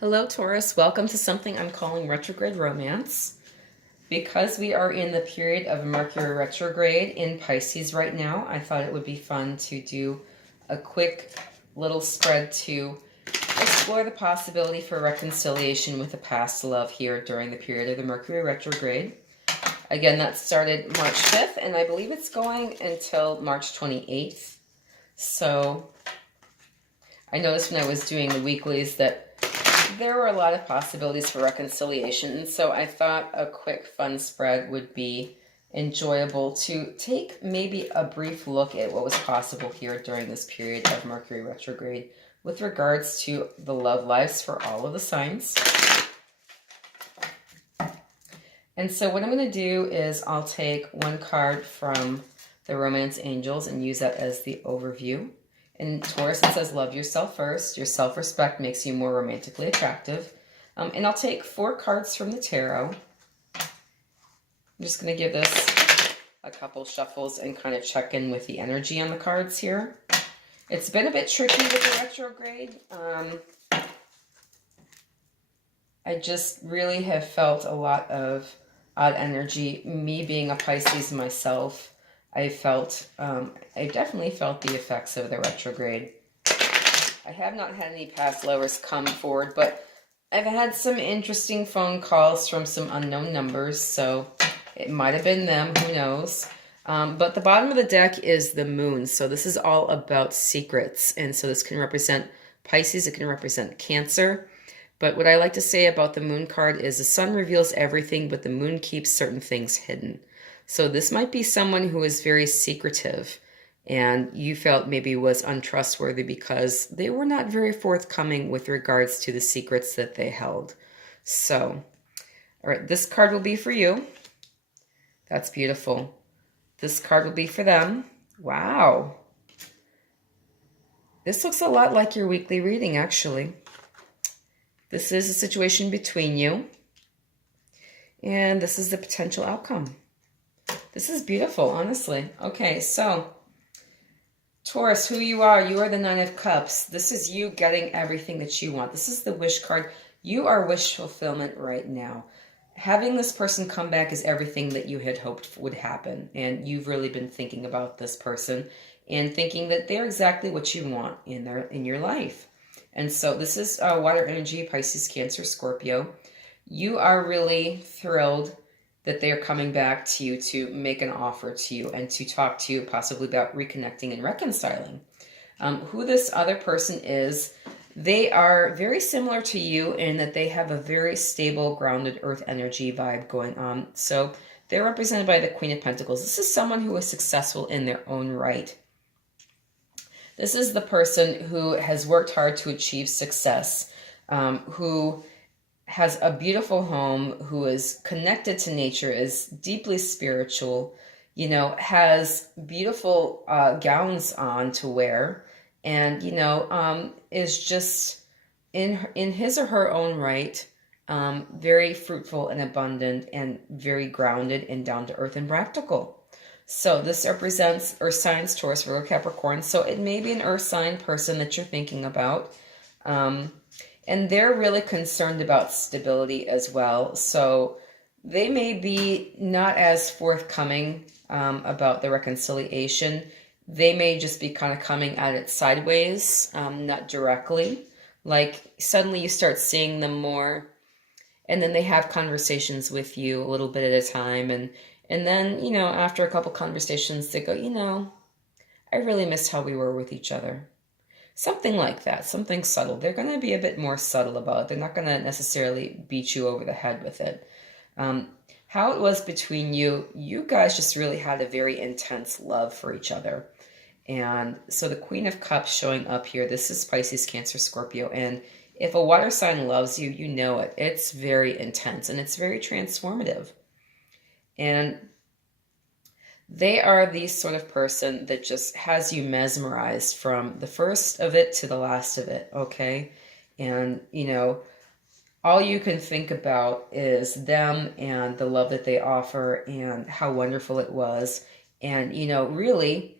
Hello, Taurus. Welcome to something I'm calling retrograde romance. Because we are in the period of Mercury retrograde in Pisces right now, I thought it would be fun to do a quick little spread to explore the possibility for reconciliation with a past love here during the period of the Mercury retrograde. Again, that started March 5th, and I believe it's going until March 28th. So I noticed when I was doing the weeklies that there were a lot of possibilities for reconciliation, and so I thought a quick fun spread would be enjoyable to take maybe a brief look at what was possible here during this period of Mercury retrograde with regards to the love lives for all of the signs. And so what I'm going to do is I'll take one card from the Romance Angels and use that as the overview. In Taurus, it says, love yourself first. Your self-respect makes you more romantically attractive. And I'll take 4 cards from the tarot. I'm just going to give this a couple shuffles and kind of check in with the energy on the cards here. It's been a bit tricky with the retrograde. I just really have felt a lot of odd energy. Me being a Pisces myself, I definitely felt the effects of the retrograde. I have not had any past lovers come forward, but I've had some interesting phone calls from some unknown numbers, so it might have been them, who knows. But the bottom of the deck is the moon, so this is all about secrets, and so this can represent Pisces, it can represent Cancer. But what I like to say about the moon card is the sun reveals everything, but the moon keeps certain things hidden. So this might be someone who is very secretive and you felt maybe was untrustworthy because they were not very forthcoming with regards to the secrets that they held. So, all right, this card will be for you. That's beautiful. This card will be for them. Wow. This looks a lot like your weekly reading, actually. This is a situation between you. And this is the potential outcome. This is beautiful, honestly. Okay, so Taurus, who you are the 9 of Cups. This is you getting everything that you want. This is the wish card. You are wish fulfillment right now. Having this person come back is everything that you had hoped would happen. And you've really been thinking about this person and thinking that they're exactly what you want in your life. And so this is water energy, Pisces, Cancer, Scorpio. You are really thrilled that they're coming back to you to make an offer to you and to talk to you possibly about reconnecting and reconciling. Who this other person is, they are very similar to you in that they have a very stable, grounded earth energy vibe going on. So they're represented by the Queen of Pentacles. This is someone who is successful in their own right. This is the person who has worked hard to achieve success, who has a beautiful home, who is connected to nature, is deeply spiritual, has beautiful gowns on to wear, and, is just in his or her own right, very fruitful and abundant and very grounded and down to earth and practical. So this represents earth signs, Taurus, Virgo, Capricorn. So it may be an earth sign person that you're thinking about. And they're really concerned about stability as well. So they may be not as forthcoming about the reconciliation. They may just be kind of coming at it sideways, not directly. Like suddenly you start seeing them more, and then they have conversations with you a little bit at a time. And then, after a couple conversations, they go, I really miss how we were with each other. Something like that, something subtle. They're going to be a bit more subtle about it. They're not going to necessarily beat you over the head with it. How it was between you, you guys just really had a very intense love for each other. And so the Queen of Cups showing up here, this is Pisces, Cancer, Scorpio. And if a water sign loves you, you know it. It's very intense and it's very transformative. And they are the sort of person that just has you mesmerized from the first of it to the last of it, okay? And, all you can think about is them and the love that they offer and how wonderful it was. And, really,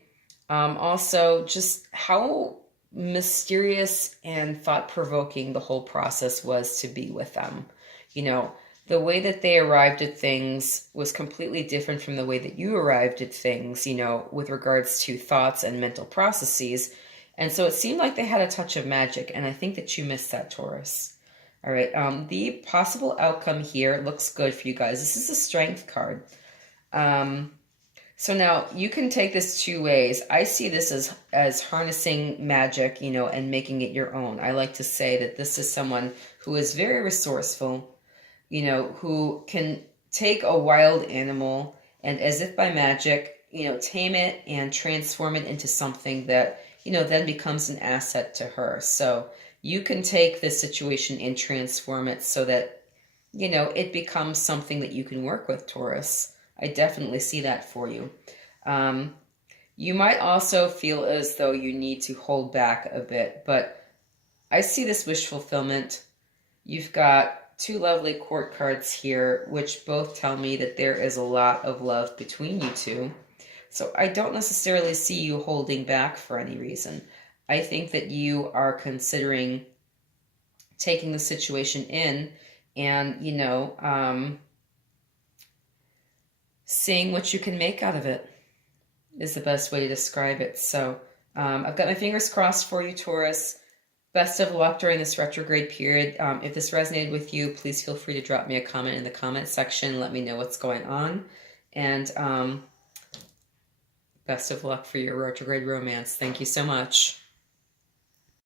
also just how mysterious and thought-provoking the whole process was to be with them. You know, the way that they arrived at things was completely different from the way that you arrived at things, you know, with regards to thoughts and mental processes. And so it seemed like they had a touch of magic, and I think that you missed that, Taurus. All right, the possible outcome here looks good for you guys. This is a strength card. So now you can take this two ways. I see this as harnessing magic, you know, and making it your own. I like to say that this is someone who is very resourceful, you know, who can take a wild animal and, as if by magic, you know, tame it and transform it into something that, you know, then becomes an asset to her. So you can take this situation and transform it so that, you know, it becomes something that you can work with, Taurus. I definitely see that for you. You might also feel as though you need to hold back a bit, but I see this wish fulfillment. You've got two lovely court cards here, which both tell me that there is a lot of love between you two. So I don't necessarily see you holding back for any reason. I think that you are considering taking the situation in and, you know, seeing what you can make out of it is the best way to describe it. So I've got my fingers crossed for you, Taurus. Best of luck during this retrograde period. If this resonated with you, please feel free to drop me a comment in the comment section. Let me know what's going on. And best of luck for your retrograde romance. Thank you so much.